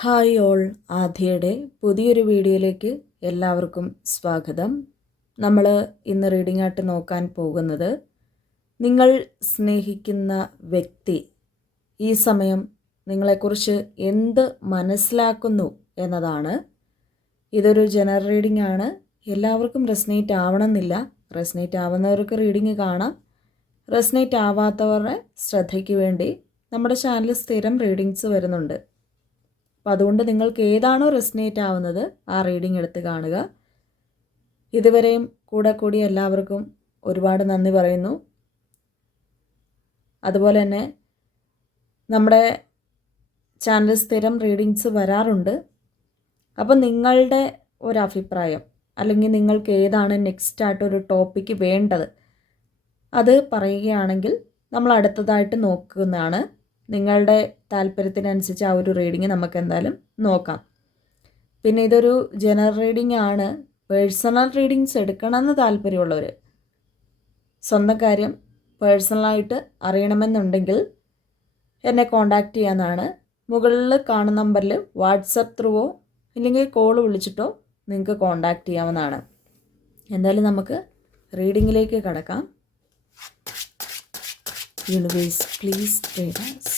Hi all, ആദ്യയുടെ പുതിയൊരു വീഡിയോയിലേക്ക് എല്ലാവർക്കും സ്വാഗതം. നമ്മൾ ഇന്ന് റീഡിംഗ് ആയിട്ട് നോക്കാൻ പോകുന്നത് നിങ്ങൾ സ്നേഹിക്കുന്ന വ്യക്തി ഈ സമയം നിങ്ങളെക്കുറിച്ച് എന്ത് മനസ്സിലാക്കുന്നു എന്നതാണ്. ഇതൊരു ജനറൽ റീഡിംഗ് ആണ്. എല്ലാവർക്കും റെസനേറ്റ് ആവണമെന്നില്ല. റെസനേറ്റ് ആവുന്നവർക്ക് റീഡിംഗ് കാണാം. റെസനേറ്റ് ആവാത്തവരുടെ ശ്രദ്ധയ്ക്ക് വേണ്ടി നമ്മുടെ ചാനലിൽ സ്ഥിരം റീഡിങ്സ് വരുന്നുണ്ട്. അപ്പോൾ അതുകൊണ്ട് നിങ്ങൾക്ക് ഏതാണോ റെസനേറ്റ് ആവുന്നത് ആ റീഡിംഗ് എടുത്ത് കാണുക. ഇതുവരെയും കൂടി എല്ലാവർക്കും ഒരുപാട് നന്ദി പറയുന്നു. അതുപോലെ തന്നെ നമ്മുടെ ചാനൽ സ്ഥിരം റീഡിങ്സ് വരാറുണ്ട്. അപ്പോൾ നിങ്ങളുടെ ഒരു അഭിപ്രായം അല്ലെങ്കിൽ നിങ്ങൾക്ക് ഏതാണ് നെക്സ്റ്റ് ആയിട്ടൊരു ടോപ്പിക്ക് വേണ്ടത് അത് പറയുകയാണെങ്കിൽ നമ്മൾ അടുത്തതായിട്ട് നോക്കുന്നതാണ്. നിങ്ങളുടെ താല്പര്യത്തിനനുസരിച്ച് ആ ഒരു റീഡിങ് നമുക്ക് എന്തായാലും നോക്കാം. പിന്നെ ഇതൊരു ജനറൽ റീഡിംഗ് ആണ്. പേഴ്സണൽ റീഡിങ്സ് എടുക്കണമെന്ന് താല്പര്യമുള്ളവർ, സ്വന്തം കാര്യം പേഴ്സണലായിട്ട് അറിയണമെന്നുണ്ടെങ്കിൽ എന്നെ കോണ്ടാക്റ്റ് ചെയ്യാവുന്നതാണ്. മുകളിൽ കാണുന്ന നമ്പറിൽ വാട്സപ്പ് ത്രൂവോ ഇല്ലെങ്കിൽ കോൾ വിളിച്ചിട്ടോ നിങ്ങൾക്ക് കോണ്ടാക്റ്റ് ചെയ്യാവുന്നതാണ്. എന്തായാലും നമുക്ക് റീഡിങ്ങിലേക്ക് കടക്കാം. Universe, please guide us.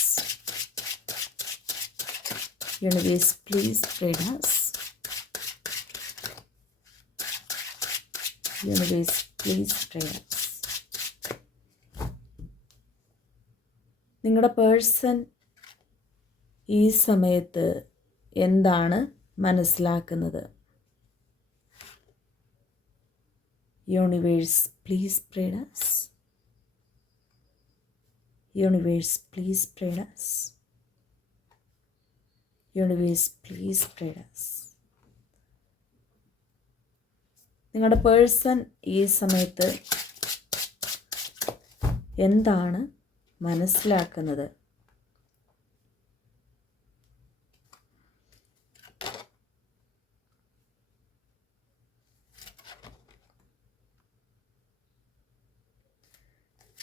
Universe, please guide us. Universe, please guide us. നിങ്ങളുടെ പേഴ്സൺ ഈ സമയത്ത് എന്താണ് മനസ്സിലാക്കുന്നത്? Universe, please guide us. Universe, please guide us. Universe, please guide us. നിങ്ങളുടെ പേഴ്സൺ ഈ സമയത്ത് എന്താണ് മനസ്സിലാക്കുന്നത്?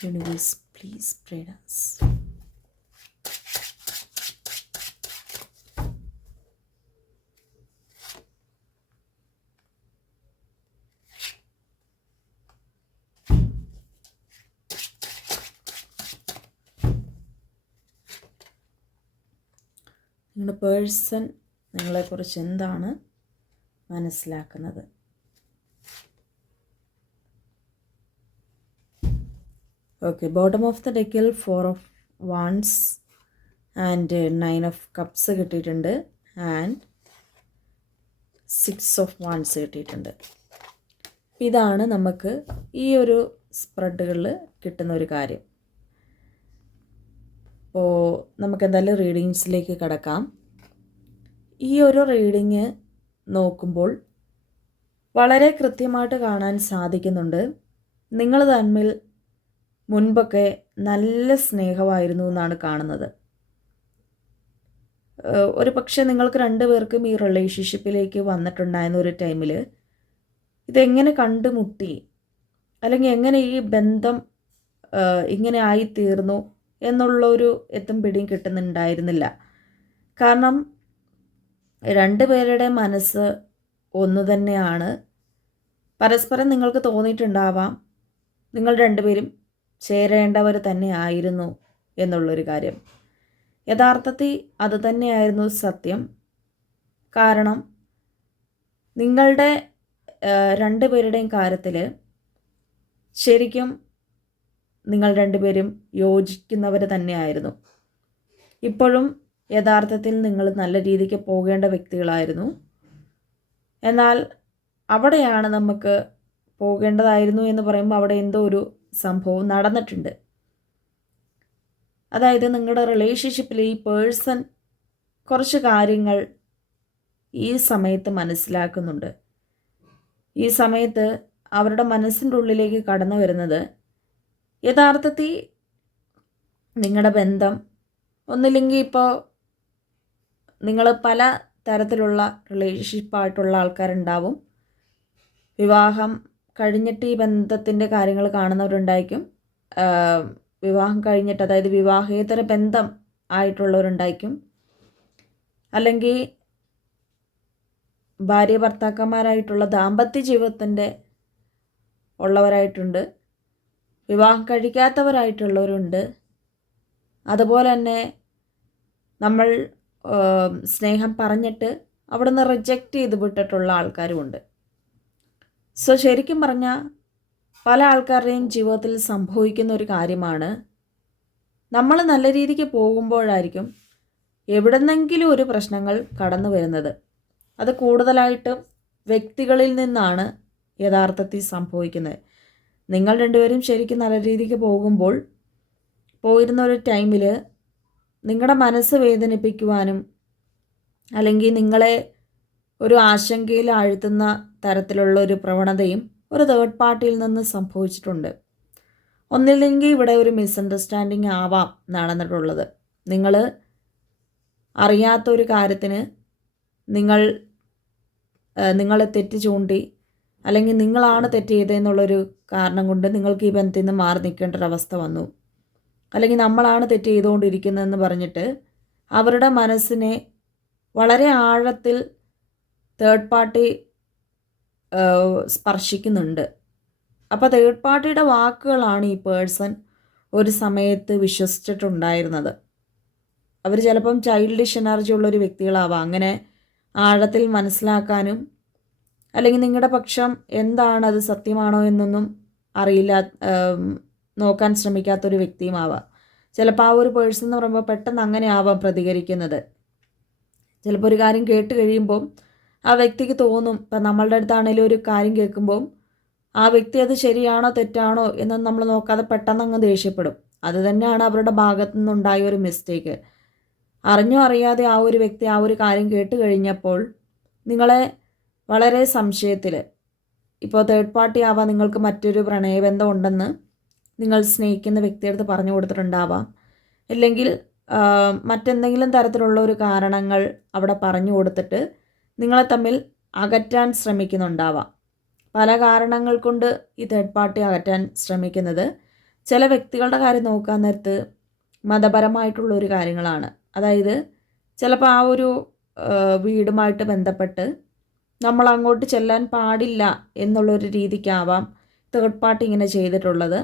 Universe, please guide us. നിങ്ങളുടെ പേഴ്സൺ നിങ്ങളെക്കുറിച്ച് എന്താണ് മനസ്സിലാക്കുന്നത്? ഓക്കെ, ബോട്ടം ഓഫ് ദ ഡെക്കിൽ 4 of Wands and 9 of Cups കിട്ടിയിട്ടുണ്ട് ആൻഡ് 6 of Wands കിട്ടിയിട്ടുണ്ട്. ഇതാണ് നമുക്ക് ഈ ഒരു സ്പ്രെഡുകളിൽ കിട്ടുന്ന ഒരു കാര്യം. അപ്പോൾ നമുക്ക് എന്തായാലും റീഡിങ്സിലേക്ക് കടക്കാം. ഈ ഒരു റീഡിങ് നോക്കുമ്പോൾ വളരെ കൃത്യമായിട്ട് കാണാൻ സാധിക്കുന്നുണ്ട്. നിങ്ങൾ തമ്മിൽ മുൻപൊക്കെ നല്ല സ്നേഹമായിരുന്നു എന്നാണ് കാണുന്നത്. ഒരു പക്ഷേ നിങ്ങൾക്ക് രണ്ടുപേർക്കും ഈ റിലേഷൻഷിപ്പിലേക്ക് വന്നിട്ടുണ്ടായിരുന്ന ഒരു ടൈമിൽ ഇതെങ്ങനെ കണ്ടുമുട്ടി അല്ലെങ്കിൽ എങ്ങനെ ഈ ബന്ധം ഇങ്ങനെ ആയിത്തീർന്നു എന്നുള്ളൊരു എത്തും പിടിയും കിട്ടുന്നുണ്ടായിരുന്നില്ല. കാരണം രണ്ടുപേരുടെ മനസ്സ് ഒന്ന് തന്നെയാണ്. പരസ്പരം നിങ്ങൾക്ക് തോന്നിയിട്ടുണ്ടാവാം നിങ്ങൾ രണ്ടുപേരും ചേരേണ്ടവർ തന്നെ ആയിരുന്നു എന്നുള്ളൊരു കാര്യം. യഥാർത്ഥത്തിൽ അത് തന്നെയായിരുന്നു സത്യം. കാരണം നിങ്ങളുടെ രണ്ടുപേരുടെയും കാര്യത്തിൽ ശരിക്കും നിങ്ങൾ രണ്ടുപേരും യോജിക്കുന്നവർ തന്നെയായിരുന്നു. ഇപ്പോഴും യഥാർത്ഥത്തിൽ നിങ്ങൾ നല്ല രീതിക്ക് പോകേണ്ട വ്യക്തികളായിരുന്നു. എന്നാൽ അവിടെയാണ് നമുക്ക് പോകേണ്ടതായിരുന്നു എന്ന് പറയുമ്പോൾ അവിടെ എന്തോ ഒരു സംഭവം നടന്നിട്ടുണ്ട്. അതായത് നിങ്ങളുടെ റിലേഷൻഷിപ്പിൽ ഈ പേഴ്സൺ കുറച്ച് കാര്യങ്ങൾ ഈ സമയത്ത് മനസ്സിലാക്കുന്നുണ്ട്. ഈ സമയത്ത് അവരുടെ മനസ്സിൻ്റെ ഉള്ളിലേക്ക് കടന്നു വരുന്നത് യഥാർത്ഥത്തിൽ നിങ്ങളുടെ ബന്ധം ഒന്നില്ലെങ്കിൽ ഇപ്പോൾ നിങ്ങൾ പല തരത്തിലുള്ള റിലേഷൻഷിപ്പായിട്ടുള്ള ആൾക്കാരുണ്ടാവും. വിവാഹം കഴിഞ്ഞിട്ട് ഈ ബന്ധത്തിൻ്റെ കാര്യങ്ങൾ കാണുന്നവരുണ്ടായിരിക്കും. വിവാഹം കഴിഞ്ഞിട്ട്, അതായത് വിവാഹേതര ബന്ധം ആയിട്ടുള്ളവരുണ്ടായിരിക്കും. അല്ലെങ്കിൽ ഭാര്യ ഭർത്താക്കന്മാരായിട്ടുള്ള ദാമ്പത്യ ജീവിതത്തിൻ്റെ ഉള്ളവരായിട്ടുണ്ട്, വിവാഹം കഴിക്കാത്തവരായിട്ടുള്ളവരുണ്ട്. അതുപോലെ തന്നെ നമ്മൾ സ്നേഹം പറഞ്ഞിട്ട് അവിടുന്ന് റിജക്റ്റ് ചെയ്ത് വിട്ടിട്ടുള്ള ആൾക്കാരുമുണ്ട്. സോ ശരിക്കും പറഞ്ഞാൽ പല ആൾക്കാരുടെയും ജീവിതത്തിൽ സംഭവിക്കുന്ന ഒരു കാര്യമാണ്, നമ്മൾ നല്ല രീതിക്ക് പോകുമ്പോഴായിരിക്കും എവിടെന്നെങ്കിലും ഒരു പ്രശ്നങ്ങൾ കടന്നു വരുന്നത്. അത് കൂടുതലായിട്ടും വ്യക്തികളിൽ നിന്നാണ് യഥാർത്ഥത്തിൽ സംഭവിക്കുന്നത്. നിങ്ങൾ രണ്ടുപേരും ശരിക്കും നല്ല രീതിക്ക് പോയിരുന്ന ഒരു ടൈമിൽ നിങ്ങളുടെ മനസ്സ് വേദനിപ്പിക്കുവാനും അല്ലെങ്കിൽ നിങ്ങളെ ഒരു ആശങ്കയിൽ ആഴ്ത്തുന്ന തരത്തിലുള്ള ഒരു പ്രവണതയും ഒരു തേർഡ് പാർട്ടിയിൽ നിന്ന് സംഭവിച്ചിട്ടുണ്ട്. ഒന്നില്ലെങ്കിൽ ഇവിടെ ഒരു മിസ്അണ്ടർസ്റ്റാൻഡിങ് ആവാം നടന്നിട്ടുള്ളത്. നിങ്ങൾ അറിയാത്തൊരു കാര്യത്തിന് നിങ്ങളെ തെറ്റ് ചൂണ്ടി അല്ലെങ്കിൽ നിങ്ങളാണ് തെറ്റ് ചെയ്തതെന്നുള്ളൊരു കാരണം കൊണ്ട് നിങ്ങൾക്ക് ഈ ബന്ധത്തിൽ നിന്ന് മാറി നിൽക്കേണ്ട ഒരവസ്ഥ വന്നു. അല്ലെങ്കിൽ നമ്മളാണ് തെറ്റ് ചെയ്തുകൊണ്ടിരിക്കുന്നതെന്ന് പറഞ്ഞിട്ട് അവരുടെ മനസ്സിനെ വളരെ ആഴത്തിൽ തേർഡ് പാർട്ടി സ്പർശിക്കുന്നുണ്ട്. അപ്പോൾ തേർഡ് പാർട്ടിയുടെ വാക്കുകളാണ് ഈ പേഴ്സൺ ഒരു സമയത്ത് വിശ്വസിച്ചിട്ടുണ്ടായിരുന്നത്. അവർ ചിലപ്പം ചൈൽഡിഷ് എനർജി ഉള്ളൊരു വ്യക്തികളാവാം. അങ്ങനെ ആഴത്തിൽ മനസ്സിലാക്കാനും അല്ലെങ്കിൽ നിങ്ങളുടെ പക്ഷം എന്താണത് സത്യമാണോ എന്നൊന്നും അറിയില്ല, നോക്കാൻ ശ്രമിക്കാത്തൊരു വ്യക്തിയുമാവാം. ചിലപ്പോൾ ആ ഒരു പേഴ്സൺ എന്ന് പറയുമ്പോൾ പെട്ടെന്ന് അങ്ങനെ ആവാം പ്രതികരിക്കുന്നത്. ചിലപ്പോൾ ഒരു കാര്യം കേട്ട് കഴിയുമ്പം ആ വ്യക്തിക്ക് തോന്നും, ഇപ്പം നമ്മളുടെ അടുത്താണെങ്കിലും ഒരു കാര്യം കേൾക്കുമ്പം ആ വ്യക്തി അത് ശരിയാണോ തെറ്റാണോ എന്നൊന്നും നമ്മൾ നോക്കാതെ പെട്ടെന്ന് അങ്ങ് ദേഷ്യപ്പെടും. അത് തന്നെയാണ് അവരുടെ ഭാഗത്തു നിന്നുണ്ടായ ഒരു മിസ്റ്റേക്ക്. അറിഞ്ഞോ അറിയാതെ ആ ഒരു വ്യക്തി ആ ഒരു കാര്യം കേട്ട് കഴിഞ്ഞപ്പോൾ നിങ്ങളെ വളരെ സംശയത്തിൽ, ഇപ്പോൾ തേർഡ് പാർട്ടി ആവാം, നിങ്ങൾക്ക് മറ്റൊരു പ്രണയബന്ധം ഉണ്ടെന്ന് നിങ്ങൾ സ്നേഹിക്കുന്ന വ്യക്തിയെടുത്ത് പറഞ്ഞു കൊടുത്തിട്ടുണ്ടാവാം. ഇല്ലെങ്കിൽ മറ്റെന്തെങ്കിലും തരത്തിലുള്ള ഒരു കാരണങ്ങൾ അവിടെ പറഞ്ഞു കൊടുത്തിട്ട് നിങ്ങളെ തമ്മിൽ അകറ്റാൻ ശ്രമിക്കുന്നുണ്ടാവാം. പല കാരണങ്ങൾ കൊണ്ട് ഈ തേർഡ് പാർട്ടി അകറ്റാൻ ശ്രമിക്കുന്നത് ചില വ്യക്തികളുടെ കാര്യം നോക്കാൻ നേരത്ത് മതപരമായിട്ടുള്ളൊരു കാര്യങ്ങളാണ്. അതായത് ചിലപ്പോൾ ആ ഒരു വീടുമായിട്ട് ബന്ധപ്പെട്ട് നമ്മൾ അങ്ങോട്ട് ചെല്ലാൻ പാടില്ല എന്നുള്ളൊരു രീതിക്കാവാം തേർഡ് പാർട്ടി ഇങ്ങനെ ചെയ്തിട്ടുള്ളത്.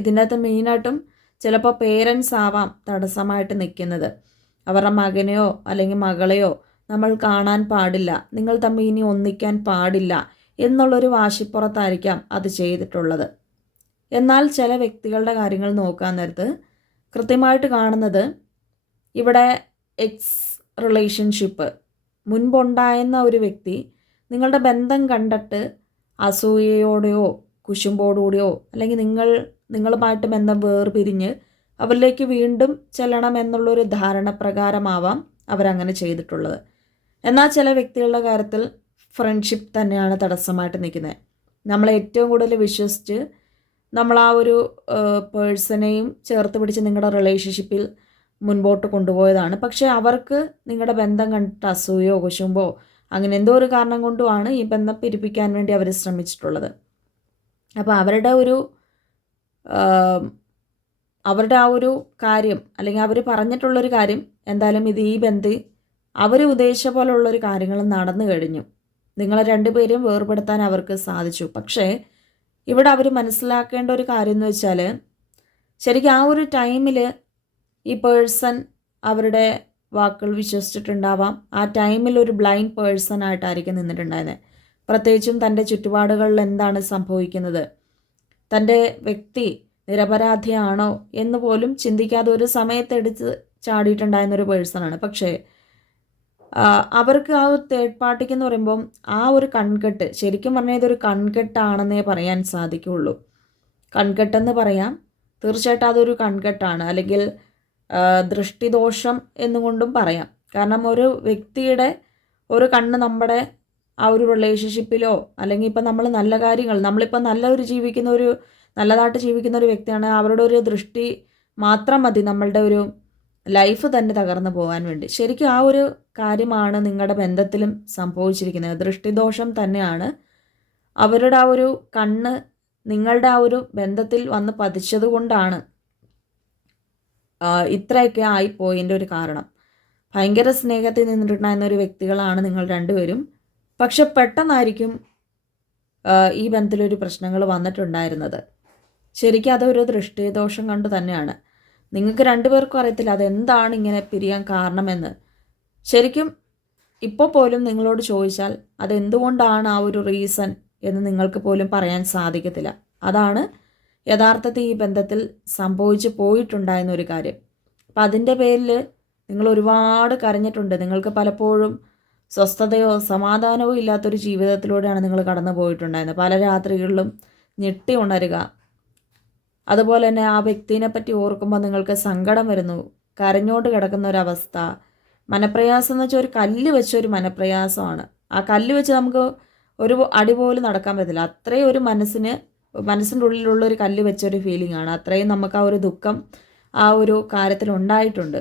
ഇതിനകത്ത് മെയിനായിട്ടും ചിലപ്പോൾ പേരൻസ് ആവാം തടസ്സമായിട്ട് നിൽക്കുന്നത്. അവരുടെ മകനെയോ അല്ലെങ്കിൽ മകളെയോ നമ്മൾ കാണാൻ പാടില്ല, നിങ്ങൾ തമ്മിൽ ഇനി ഒന്നിക്കാൻ പാടില്ല എന്നുള്ളൊരു വാശിപ്പുറത്തായിരിക്കാം അത് ചെയ്തിട്ടുള്ളത്. എന്നാൽ ചില വ്യക്തികളുടെ കാര്യങ്ങൾ നോക്കാൻ നേരത്ത് കൃത്യമായിട്ട് കാണുന്നത് ഇവിടെ എക്സ് റിലേഷൻഷിപ്പ് മുൻപുണ്ടായിരുന്ന ഒരു വ്യക്തി നിങ്ങളുടെ ബന്ധം കണ്ടിട്ട് അസൂയയോടെയോ കുശുമ്പോടുകൂടിയോ അല്ലെങ്കിൽ നിങ്ങളുമായിട്ട് ബന്ധം വേർപിരിഞ്ഞ് അവരിലേക്ക് വീണ്ടും ചെല്ലണം എന്നുള്ളൊരു ധാരണ പ്രകാരമാവാം അവരങ്ങനെ ചെയ്തിട്ടുള്ളത്. എന്നാൽ ചില വ്യക്തികളുടെ കാര്യത്തിൽ ഫ്രണ്ട്ഷിപ്പ് തന്നെയാണ് തടസ്സമായിട്ട് നിൽക്കുന്നത്. നമ്മളെ ഏറ്റവും കൂടുതൽ വിശ്വസിച്ച് നമ്മൾ ആ ഒരു പേഴ്സണെയും ചേർത്ത് പിടിച്ച് നിങ്ങളുടെ റിലേഷൻഷിപ്പിൽ മുൻപോട്ട് കൊണ്ടുപോയതാണ്. പക്ഷേ അവർക്ക് നിങ്ങളുടെ ബന്ധം കണ്ടിട്ട് അസൂയോ കുശുമ്പോ അങ്ങനെ എന്തോ ഒരു കാരണം കൊണ്ടുമാണ് ഈ ബന്ധം പിരിപ്പിക്കാൻ വേണ്ടി അവർ ശ്രമിച്ചിട്ടുള്ളത്. അപ്പോൾ അവരുടെ ആ ഒരു കാര്യം അല്ലെങ്കിൽ അവർ പറഞ്ഞിട്ടുള്ളൊരു കാര്യം എന്തായാലും ഈ ബന്ധം അവർ ഉദ്ദേശിച്ച പോലുള്ളൊരു കാര്യങ്ങൾ നടന്നു കഴിഞ്ഞു. നിങ്ങളെ രണ്ടുപേരും വേർപെടുത്താൻ അവർക്ക് സാധിച്ചു. പക്ഷേ ഇവിടെ അവർ മനസ്സിലാക്കേണ്ട ഒരു കാര്യം എന്ന് വെച്ചാൽ ശരിക്കും ആ ഒരു ടൈമിൽ ഈ പേഴ്സൺ അവരുടെ വാക്കുകൾ വിശ്വസിച്ചിട്ടുണ്ടാവാം. ആ ടൈമിൽ ഒരു ബ്ലൈൻഡ് പേഴ്സൺ ആയിട്ടായിരിക്കും നിന്നിട്ടുണ്ടായിരുന്നത്. പ്രത്യേകിച്ചും തൻ്റെ ചുറ്റുപാടുകളിൽ എന്താണ് സംഭവിക്കുന്നത്, തൻ്റെ വ്യക്തി നിരപരാധിയാണോ എന്ന് പോലും ചിന്തിക്കാതെ ഒരു സമയത്തെടുത്ത് ചാടിയിട്ടുണ്ടായിരുന്നൊരു പേഴ്സണാണ്. പക്ഷേ അവർക്ക് ആ ഒരു തേർഡ് പാർട്ടിക്ക് എന്ന് പറയുമ്പം ആ ഒരു കൺകെട്ട്, ശരിക്കും പറഞ്ഞാൽ ഇതൊരു കൺകെട്ടാണെന്നേ പറയാൻ സാധിക്കുകയുള്ളൂ. കൺകെട്ടെന്ന് പറയാം, തീർച്ചയായിട്ടും അതൊരു കൺകെട്ടാണ്. അല്ലെങ്കിൽ ദൃഷ്ടിദോഷം എന്നുകൊണ്ടും പറയാം. കാരണം ഒരു വ്യക്തിയുടെ ഒരു കണ്ണ് നമ്മുടെ ആ ഒരു റിലേഷൻഷിപ്പിലോ അല്ലെങ്കിൽ ഇപ്പം നമ്മൾ നല്ല കാര്യങ്ങൾ, നമ്മളിപ്പോൾ നല്ലതായിട്ട് ജീവിക്കുന്ന ഒരു വ്യക്തിയാണ്, അവരുടെ ഒരു ദൃഷ്ടി മാത്രം മതി നമ്മളുടെ ഒരു ലൈഫ് തന്നെ തകർന്നു പോകാൻ വേണ്ടി. ശരിക്കും ആ ഒരു കാര്യമാണ് നിങ്ങളുടെ ബന്ധത്തിലും സംഭവിച്ചിരിക്കുന്നത്. ദൃഷ്ടിദോഷം തന്നെയാണ്. അവരുടെ ആ ഒരു കണ്ണ് നിങ്ങളുടെ ആ ഒരു ബന്ധത്തിൽ വന്ന് പതിച്ചത് കൊണ്ടാണ് ഇത്രയൊക്കെ ആയിപ്പോയതിൻ്റെ ഒരു കാരണം. ഭയങ്കര സ്നേഹത്തിൽ നിന്നിട്ടുണ്ടായിരുന്ന ഒരു വ്യക്തികളാണ് നിങ്ങൾ രണ്ടുപേരും. പക്ഷെ പെട്ടെന്നായിരിക്കും ഈ ബന്ധത്തിലൊരു പ്രശ്നങ്ങൾ വന്നിട്ടുണ്ടായിരുന്നത്. ശരിക്കും അതൊരു ദൃഷ്ടിദോഷം കൊണ്ട് തന്നെയാണ്. നിങ്ങൾക്ക് രണ്ടുപേർക്കും അറിയത്തില്ല അതെന്താണ് ഇങ്ങനെ പിരിയാൻ കാരണമെന്ന്. ശരിക്കും ഇപ്പോൾ പോലും നിങ്ങളോട് ചോദിച്ചാൽ അതെന്തുകൊണ്ടാണ് ആ ഒരു റീസൺ എന്ന് നിങ്ങൾക്ക് പോലും പറയാൻ സാധിക്കത്തില്ല. അതാണ് യഥാർത്ഥത്തിൽ ഈ ബന്ധത്തിൽ സംഭവിച്ചു പോയിട്ടുണ്ടായിരുന്ന ഒരു കാര്യം. അപ്പം അതിൻ്റെ പേരിൽ നിങ്ങൾ ഒരുപാട് കരഞ്ഞിട്ടുണ്ട്. നിങ്ങൾക്ക് പലപ്പോഴും സ്വസ്ഥതയോ സമാധാനമോ ഇല്ലാത്തൊരു ജീവിതത്തിലൂടെയാണ് നിങ്ങൾ കടന്നു പോയിട്ടുണ്ടായിരുന്നത്. പല രാത്രികളിലും ഞെട്ടി ഉണരുക, അതുപോലെ തന്നെ ആ വ്യക്തിനെ പറ്റി ഓർക്കുമ്പോൾ നിങ്ങൾക്ക് സങ്കടം വരുന്നു, കരഞ്ഞോണ്ട് കിടക്കുന്ന ഒരവസ്ഥ. മനപ്രയാസം എന്ന് വെച്ചാൽ ഒരു കല്ല് വെച്ചൊരു മനപ്രയാസമാണ്. ആ കല്ല് വെച്ച് നമുക്ക് ഒരു അടി പോലും നടക്കാൻ പറ്റില്ല. അത്രയും ഒരു മനസ്സിൻ്റെ ഉള്ളിലുള്ള ഒരു കല്ല് വെച്ചൊരു ഫീലിംഗ് ആണ്. അത്രയും നമുക്ക് ആ ഒരു ദുഃഖം ആ ഒരു കാര്യത്തിൽ ഉണ്ടായിട്ടുണ്ട്.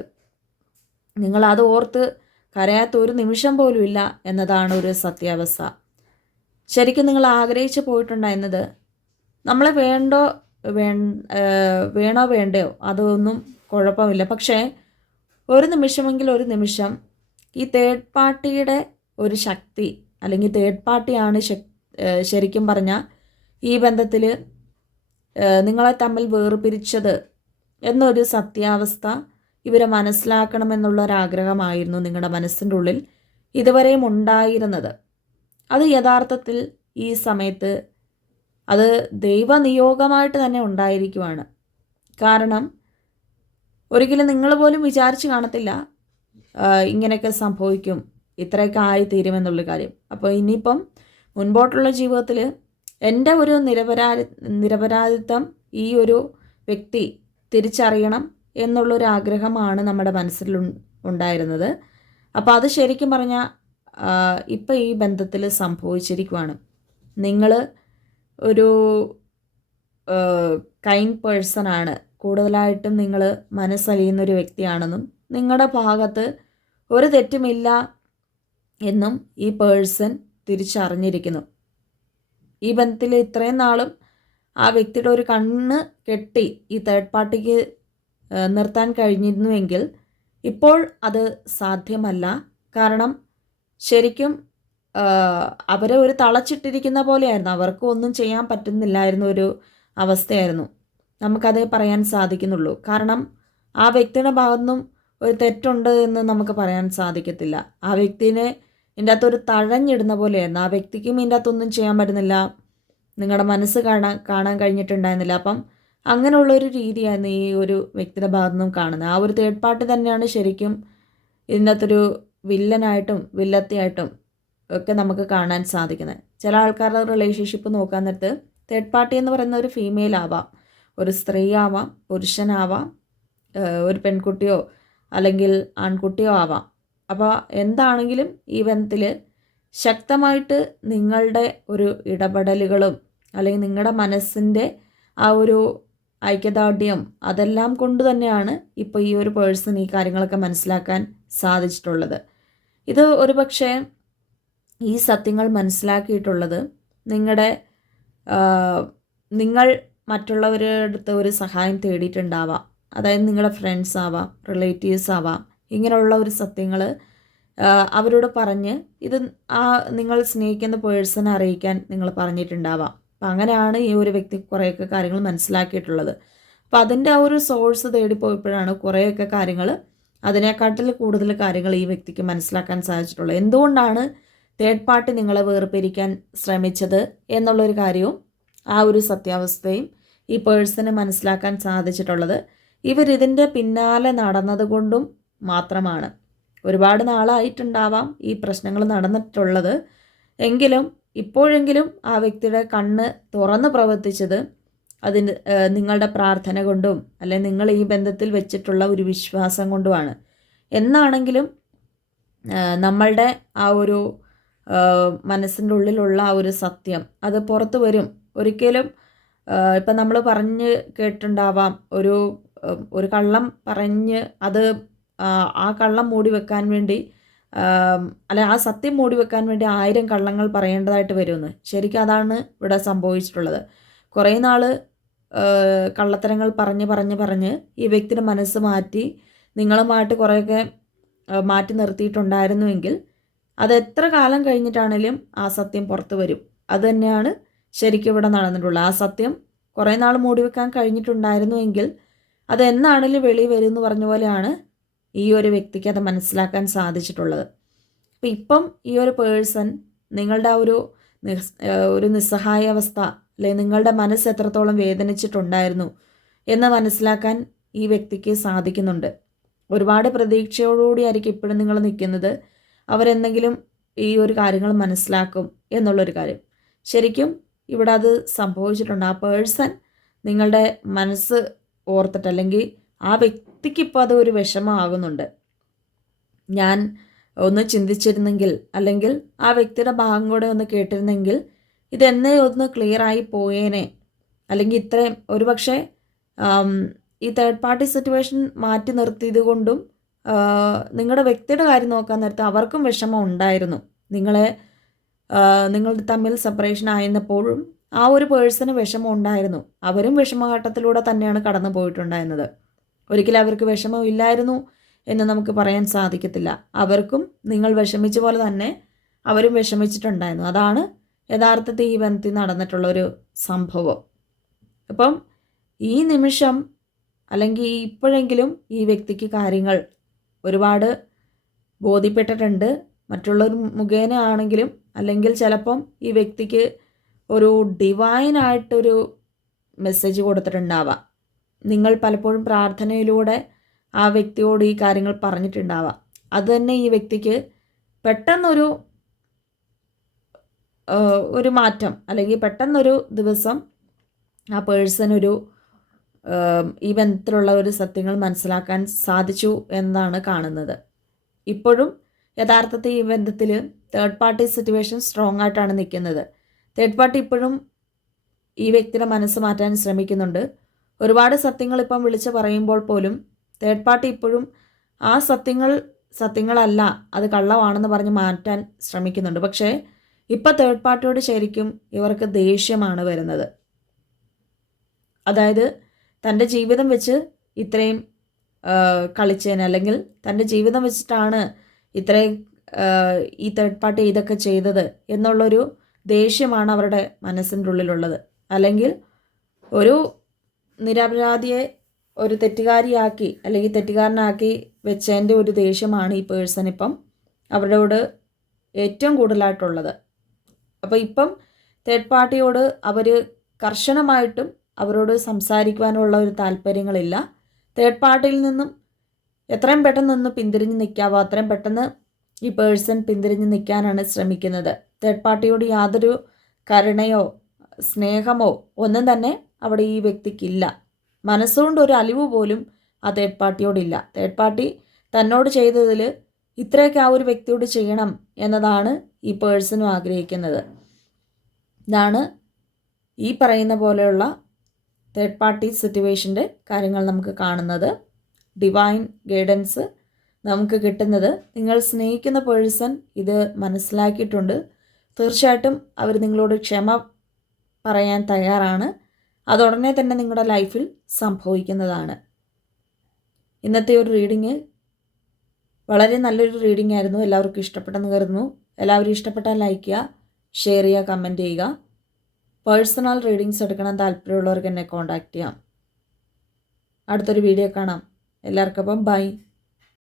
നിങ്ങളത് ഓർത്ത് കരയാത്ത ഒരു നിമിഷം പോലും ഇല്ല എന്നതാണ് ഒരു സത്യാവസ്ഥ. ശരിക്കും നിങ്ങൾ ആഗ്രഹിച്ചു പോയിട്ടുണ്ടായിരുന്നത് നമ്മളെ വേണോ വേണ്ടയോ അതൊന്നും കുഴപ്പമില്ല. പക്ഷേ ഒരു നിമിഷം ഈ തേർഡ് പാർട്ടിയുടെ ഒരു ശക്തി, അല്ലെങ്കിൽ തേർഡ് പാർട്ടിയാണ് ശരിക്കും പറഞ്ഞാൽ ഈ ബന്ധത്തിൽ നിങ്ങളെ തമ്മിൽ വേർപിരിച്ചത് എന്നൊരു സത്യാവസ്ഥ ഇവരെ മനസ്സിലാക്കണമെന്നുള്ളൊരാഗ്രഹമായിരുന്നു നിങ്ങളുടെ മനസ്സിൻ്റെ ഉള്ളിൽ ഇതുവരെയും ഉണ്ടായിരുന്നത്. അത് യഥാർത്ഥത്തിൽ ഈ സമയത്ത് അത് ദൈവനിയോഗമായിട്ട് തന്നെ ഉണ്ടായിരിക്കുവാണ്. കാരണം ഒരിക്കലും നിങ്ങൾ പോലും വിചാരിച്ച് കാണത്തില്ല ഇങ്ങനെയൊക്കെ സംഭവിക്കും, ഇത്രയൊക്കെ ആയിത്തീരുമെന്നുള്ള കാര്യം. അപ്പോൾ ഇനിയിപ്പം മുൻപോട്ടുള്ള ജീവിതത്തിൽ എൻ്റെ ഒരു നിരപരാധിത്വം ഈ ഒരു വ്യക്തി തിരിച്ചറിയണം എന്നുള്ളൊരു ആഗ്രഹമാണ് നമ്മുടെ മനസ്സിൽ ഉണ്ടായിരുന്നത്. അപ്പോൾ അത് ശരിക്കും പറഞ്ഞാൽ ഇപ്പം ഈ ബന്ധത്തിൽ സംഭവിച്ചിരിക്കുവാണ്. നിങ്ങൾ ഒരു കൈൻഡ് പേഴ്സണാണ്, കൂടുതലായിട്ടും നിങ്ങൾ മനസ്സലിയുന്നൊരു വ്യക്തിയാണെന്നും നിങ്ങളുടെ ഭാഗത്ത് ഒരു തെറ്റുമില്ല എന്നും ഈ പേഴ്സൺ തിരിച്ചറിഞ്ഞിരിക്കുന്നു. ഈ ബന്ധത്തിൽ ഇത്രയും നാളും ആ വ്യക്തിയുടെ ഒരു കണ്ണ് കെട്ടി ഈ തേർഡ് പാർട്ടിക്ക് നിർത്താൻ കഴിഞ്ഞിരുന്നുവെങ്കിൽ ഇപ്പോൾ അത് സാധ്യമല്ല. കാരണം ശരിക്കും അവരെ ഒരു തളച്ചിട്ടിരിക്കുന്ന പോലെയായിരുന്നു. അവർക്ക് ഒന്നും ചെയ്യാൻ പറ്റുന്നില്ലായിരുന്ന ഒരു അവസ്ഥയായിരുന്നു. നമുക്കത് പറയാൻ സാധിക്കുന്നുള്ളൂ. കാരണം ആ വ്യക്തിയുടെ ഭാഗത്തുനിന്നും ഒരു തെറ്റുണ്ട് എന്ന് നമുക്ക് പറയാൻ സാധിക്കത്തില്ല. ആ വ്യക്തിനെ ഇതിൻ്റെ അകത്തൊരു തഴഞ്ഞിടുന്ന പോലെയായിരുന്നു. ആ വ്യക്തിക്കും ഇതിൻ്റെ അകത്തൊന്നും ചെയ്യാൻ പറ്റുന്നില്ല, നിങ്ങളുടെ മനസ്സ് കാണാൻ കഴിഞ്ഞിട്ടുണ്ടായിരുന്നില്ല. അപ്പം അങ്ങനെയുള്ളൊരു രീതിയായിരുന്നു ഈ ഒരു വ്യക്തിയുടെ ഭാഗത്തുനിന്നും കാണുന്നത്. ആ ഒരു തേർഡ് പാർട്ടി തന്നെയാണ് ശരിക്കും ഇതിൻ്റെ അകത്തൊരു വില്ലനായിട്ടും വില്ലത്തിയായിട്ടും ഒക്കെ നമുക്ക് കാണാൻ സാധിക്കുന്നത്. ചില ആൾക്കാരുടെ റിലേഷൻഷിപ്പ് നോക്കാൻ നേരത്ത് തേർഡ് പാർട്ടി എന്ന് പറയുന്ന ഒരു ഫീമെയിൽ ആവാം, ഒരു സ്ത്രീ ആവാം, പുരുഷനാവാം, ഒരു പെൺകുട്ടിയോ അല്ലെങ്കിൽ ആൺകുട്ടിയോ ആവാം. അപ്പോൾ എന്താണെങ്കിലും ഈ ബന്ധത്തിൽ ശക്തമായിട്ട് നിങ്ങളുടെ ഒരു ഇടപെടലുകളും അല്ലെങ്കിൽ നിങ്ങളുടെ മനസ്സിൻ്റെ ആ ഒരു ഐക്യദാർഢ്യം അതെല്ലാം കൊണ്ട് തന്നെയാണ് ഇപ്പോൾ ഈ ഒരു പേഴ്സൺ ഈ കാര്യങ്ങളൊക്കെ മനസ്സിലാക്കാൻ സാധിച്ചിട്ടുള്ളത്. ഇത് ഒരുപക്ഷെ ഈ സത്യങ്ങൾ മനസ്സിലാക്കിയിട്ടുള്ളത് നിങ്ങൾ മറ്റുള്ളവരുടെ അടുത്ത് ഒരു സഹായം തേടിയിട്ടുണ്ടാവാം. അതായത് നിങ്ങളുടെ ഫ്രണ്ട്സ് ആവാം, റിലേറ്റീവ്സ് ആവാം. ഇങ്ങനെയുള്ള ഒരു സത്യങ്ങൾ അവരോട് പറഞ്ഞ് ഇത് നിങ്ങൾ സ്നേഹിക്കുന്ന പേഴ്സണെ അറിയിക്കാൻ നിങ്ങൾ പറഞ്ഞിട്ടുണ്ടാവാം. അപ്പം അങ്ങനെയാണ് ഈ ഒരു വ്യക്തി കുറേയൊക്കെ കാര്യങ്ങൾ മനസ്സിലാക്കിയിട്ടുള്ളത്. അപ്പോൾ അതിൻ്റെ ആ ഒരു സോഴ്സ് തേടിപ്പോയപ്പോഴാണ് കുറേയൊക്കെ കാര്യങ്ങൾ, അതിനെക്കാട്ടിൽ കൂടുതൽ കാര്യങ്ങൾ ഈ വ്യക്തിക്ക് മനസ്സിലാക്കാൻ സാധിച്ചിട്ടുള്ളത്. എന്തുകൊണ്ടാണ് തേർഡ് പാർട്ടി നിങ്ങളെ വേർപിരിക്കാൻ ശ്രമിച്ചത് എന്നുള്ളൊരു കാര്യവും ആ ഒരു സത്യാവസ്ഥയും ഈ പേഴ്സണ് മനസ്സിലാക്കാൻ സാധിച്ചിട്ടുള്ളത് ഇവരിതിൻ്റെ പിന്നാലെ നടന്നതുകൊണ്ടും മാത്രമാണ്. ഒരുപാട് നാളായിട്ടുണ്ടാവാം ഈ പ്രശ്നങ്ങൾ നടന്നിട്ടുള്ളത്, എങ്കിലും ഇപ്പോഴെങ്കിലും ആ വ്യക്തിയുടെ കണ്ണ് തുറന്ന് പ്രവർത്തിച്ചത് അതിന് നിങ്ങളുടെ പ്രാർത്ഥന കൊണ്ടും അല്ലെങ്കിൽ നിങ്ങൾ ഈ ബന്ധത്തിൽ വെച്ചിട്ടുള്ള ഒരു വിശ്വാസം കൊണ്ടുമാണ്. എന്നാണെങ്കിലും നമ്മളുടെ ആ ഒരു മനസ്സിൻ്റെ ഉള്ളിലുള്ള ആ ഒരു സത്യം അത് പുറത്തു വരും. ഒരിക്കലും ഇപ്പം നമ്മൾ പറഞ്ഞ് കേട്ടിട്ടുണ്ടാവാം, ഒരു കള്ളം പറഞ്ഞ് അത് ആ കള്ളം മൂടി വെക്കാൻ വേണ്ടി അല്ല ആ സത്യം മൂടി വെക്കാൻ വേണ്ടി 1000 കള്ളങ്ങൾ പറയേണ്ടതായിട്ട് വരുമെന്ന്. ശരിക്കും അതാണ് ഇവിടെ സംഭവിച്ചിട്ടുള്ളത്. കുറേ നാൾ കള്ളത്തരങ്ങൾ പറഞ്ഞ് ഈ വ്യക്തിയുടെ മനസ്സ് മാറ്റി നിങ്ങളുമായിട്ട് കുറേയൊക്കെ മാറ്റി നിർത്തിയിട്ടുണ്ടായിരുന്നുവെങ്കിൽ അത് എത്ര കാലം കഴിഞ്ഞിട്ടാണെങ്കിലും ആ സത്യം പുറത്തു വരും. അതുതന്നെയാണ് ശരിക്കും ഇവിടെ നടന്നിട്ടുള്ളത്. ആ സത്യം കുറേ നാൾ മൂടിവെക്കാൻ കഴിഞ്ഞിട്ടുണ്ടായിരുന്നുവെങ്കിൽ അത് എന്നാണെങ്കിലും വെളി വരും എന്ന് പറഞ്ഞ പോലെയാണ് ഈ ഒരു വ്യക്തിക്ക് അത് മനസ്സിലാക്കാൻ സാധിച്ചിട്ടുള്ളത്. അപ്പം ഇപ്പം ഈ ഒരു പേഴ്സൺ നിങ്ങളുടെ ആ ഒരു നിസ്സഹായ അവസ്ഥ, അല്ലെങ്കിൽ നിങ്ങളുടെ മനസ്സ് എത്രത്തോളം വേദനിച്ചിട്ടുണ്ടായിരുന്നു എന്ന് മനസ്സിലാക്കാൻ ഈ വ്യക്തിക്ക് സാധിക്കുന്നുണ്ട്. ഒരുപാട് പ്രതീക്ഷയോടുകൂടി ആയിരിക്കും ഇപ്പോഴും നിങ്ങൾ നിൽക്കുന്നത്. അവരെന്തെങ്കിലും ഈ ഒരു കാര്യങ്ങൾ മനസ്സിലാക്കും എന്നുള്ളൊരു കാര്യം. ശരിക്കും ഇവിടെ അത് സംഭവിച്ചിട്ടുണ്ട്. ആ പേഴ്സൺ നിങ്ങളുടെ മനസ്സ് ഓർത്തിട്ട്, അല്ലെങ്കിൽ ആ വ്യക്തിക്ക് ഇപ്പോൾ അത് ഒരു വിഷമമാകുന്നുണ്ട്. ഞാൻ ഒന്ന് ചിന്തിച്ചിരുന്നെങ്കിൽ, അല്ലെങ്കിൽ ആ വ്യക്തിയുടെ ഭാഗം കൂടെ ഒന്ന് കേട്ടിരുന്നെങ്കിൽ ഇതെന്നേ ഒന്ന് ക്ലിയറായി പോയേനെ. അല്ലെങ്കിൽ ഇത്രയും ഒരുപക്ഷെ ഈ തേർഡ് പാർട്ടി സിറ്റുവേഷൻ മാറ്റി നിർത്തിയത് കൊണ്ടും നിങ്ങളുടെ വ്യക്തിയുടെ കാര്യം നോക്കാൻ നേരത്തെ അവർക്കും വിഷമം ഉണ്ടായിരുന്നു. നിങ്ങൾ തമ്മിൽ സെപ്പറേഷൻ ആയിരുന്നപ്പോഴും ആ ഒരു പേഴ്സണ് വിഷമം ഉണ്ടായിരുന്നു. അവരും വിഷമഘട്ടത്തിലൂടെ തന്നെയാണ് കടന്നു പോയിട്ടുണ്ടായിരുന്നത്. ഒരിക്കലും അവർക്ക് വിഷമം ഇല്ലായിരുന്നു എന്ന് നമുക്ക് പറയാൻ സാധിക്കത്തില്ല. അവർക്കും നിങ്ങൾ വിഷമിച്ച പോലെ തന്നെ അവരും വിഷമിച്ചിട്ടുണ്ടായിരുന്നു. അതാണ് യഥാർത്ഥത്തിൽ ഈ ബന്ധത്തിൽ നടന്നിട്ടുള്ളൊരു സംഭവം. അപ്പം ഈ നിമിഷം, അല്ലെങ്കിൽ ഇപ്പോഴെങ്കിലും ഈ വ്യക്തിക്ക് കാര്യങ്ങൾ ഒരുപാട് ബോധ്യപ്പെട്ടിട്ടുണ്ട്. മറ്റുള്ളവർ മുഖേന ആണെങ്കിലും, അല്ലെങ്കിൽ ചിലപ്പം ഈ വ്യക്തിക്ക് ഒരു ഡിവൈനായിട്ടൊരു മെസ്സേജ് കൊടുത്തിട്ടുണ്ടാവാം. നിങ്ങൾ പലപ്പോഴും പ്രാർത്ഥനയിലൂടെ ആ വ്യക്തിയോട് ഈ കാര്യങ്ങൾ പറഞ്ഞിട്ടുണ്ടാവാം. അതുതന്നെ ഈ വ്യക്തിക്ക് പെട്ടെന്നൊരു മാറ്റം, അല്ലെങ്കിൽ പെട്ടെന്നൊരു ദിവസം ആ പേഴ്സൺ ഈ ബന്ധത്തിലുള്ള ഒരു സത്യങ്ങൾ മനസ്സിലാക്കാൻ സാധിച്ചു എന്നാണ് കാണുന്നത്. ഇപ്പോഴും യഥാർത്ഥത്തിൽ ഈ ബന്ധത്തിൽ തേർഡ് പാർട്ടി സിറ്റുവേഷൻ സ്ട്രോങ് ആയിട്ടാണ് നിൽക്കുന്നത്. തേർഡ് പാർട്ടി ഇപ്പോഴും ഈ വ്യക്തിയുടെ മനസ്സ് മാറ്റാൻ ശ്രമിക്കുന്നുണ്ട്. ഒരുപാട് സത്യങ്ങൾ ഇപ്പം വിളിച്ച് പറയുമ്പോൾ പോലും തേർഡ് പാർട്ടി ഇപ്പോഴും ആ സത്യങ്ങളല്ല, അത് കള്ളമാണെന്ന് പറഞ്ഞ് മാറ്റാൻ ശ്രമിക്കുന്നുണ്ട്. പക്ഷേ ഇപ്പം തേർഡ് പാർട്ടിയോട് ശരിക്കും ഇവർക്ക് ദേഷ്യമാണ് വരുന്നത്. അതായത് തൻ്റെ ജീവിതം വെച്ച് ഇത്രയും കളിച്ചതിന്, അല്ലെങ്കിൽ തൻ്റെ ജീവിതം വെച്ചിട്ടാണ് ഇത്രയും ഈ തേർഡ് പാർട്ടി ഇതൊക്കെ ചെയ്തത് എന്നുള്ളൊരു ദേഷ്യമാണ് അവരുടെ മനസ്സിൻ്റെ ഉള്ളിലുള്ളത്. അല്ലെങ്കിൽ ഒരു നിരപരാധിയെ ഒരു തെറ്റുകാരിയാക്കി, അല്ലെങ്കിൽ തെറ്റുകാരനാക്കി വെച്ചതിൻ്റെ ഒരു ദേഷ്യമാണ് ഈ പേഴ്സൺ ഇപ്പം അവരോട് ഏറ്റവും കൂടുതലായിട്ടുള്ളത്. അപ്പോൾ ഇപ്പം തേർഡ് പാർട്ടിയോട് അവർ കർശനമായിട്ടും അവരോട് സംസാരിക്കുവാനുള്ള ഒരു താല്പര്യങ്ങളില്ല. തേർഡ് പാർട്ടിയിൽ നിന്നും എത്രയും പെട്ടെന്ന് പിന്തിരിഞ്ഞ് നിൽക്കാവോ അത്രയും പെട്ടെന്ന് ഈ പേഴ്സൺ പിന്തിരിഞ്ഞ് നിൽക്കാനാണ് ശ്രമിക്കുന്നത്. തേർഡ് പാർട്ടിയോട് യാതൊരു കരുണയോ സ്നേഹമോ ഒന്നും തന്നെ അവിടെ ഈ വ്യക്തിക്കില്ല. മനസ്സുകൊണ്ട് ഒരു അലിവ് പോലും ആ തേർഡ് പാർട്ടിയോടില്ല. തേർഡ് പാർട്ടി തന്നോട് ചെയ്തതിൽ ഇത്രയൊക്കെ ആ ഒരു വ്യക്തിയോട് ചെയ്യണം എന്നതാണ് ഈ പേഴ്സണും ആഗ്രഹിക്കുന്നത്. ഇതാണ് ഈ പറയുന്ന പോലെയുള്ള തേർഡ് പാർട്ടി സിറ്റുവേഷൻ്റെ കാര്യങ്ങൾ നമുക്ക് കാണുന്നത്. ഡിവൈൻ ഗൈഡൻസ് നമുക്ക് കിട്ടുന്നത്, നിങ്ങൾ സ്നേഹിക്കുന്ന പേഴ്സൺ ഇത് മനസ്സിലാക്കിയിട്ടുണ്ട്. തീർച്ചയായിട്ടും അവർ നിങ്ങളോട് ക്ഷമ പറയാൻ തയ്യാറാണ്. അതുടനെ തന്നെ നിങ്ങളുടെ ലൈഫിൽ സംഭവിക്കുന്നതാണ്. ഇന്നത്തെ ഒരു റീഡിങ് വളരെ നല്ലൊരു റീഡിംഗ് ആയിരുന്നു. എല്ലാവർക്കും ഇഷ്ടപ്പെട്ടെന്ന് കരുതുന്നു. എല്ലാവരും ഇഷ്ടപ്പെട്ടാൽ ലൈക്ക് ചെയ്യുക, ഷെയർ ചെയ്യുക, കമൻറ്റ് ചെയ്യുക. പേഴ്സണൽ റീഡിങ്സ് എടുക്കണം താല്പര്യമുള്ളവർക്ക് എന്നെ കോൺടാക്റ്റ് ചെയ്യാം. അടുത്തൊരു വീഡിയോ കാണാം. എല്ലാവർക്കും ബൈ.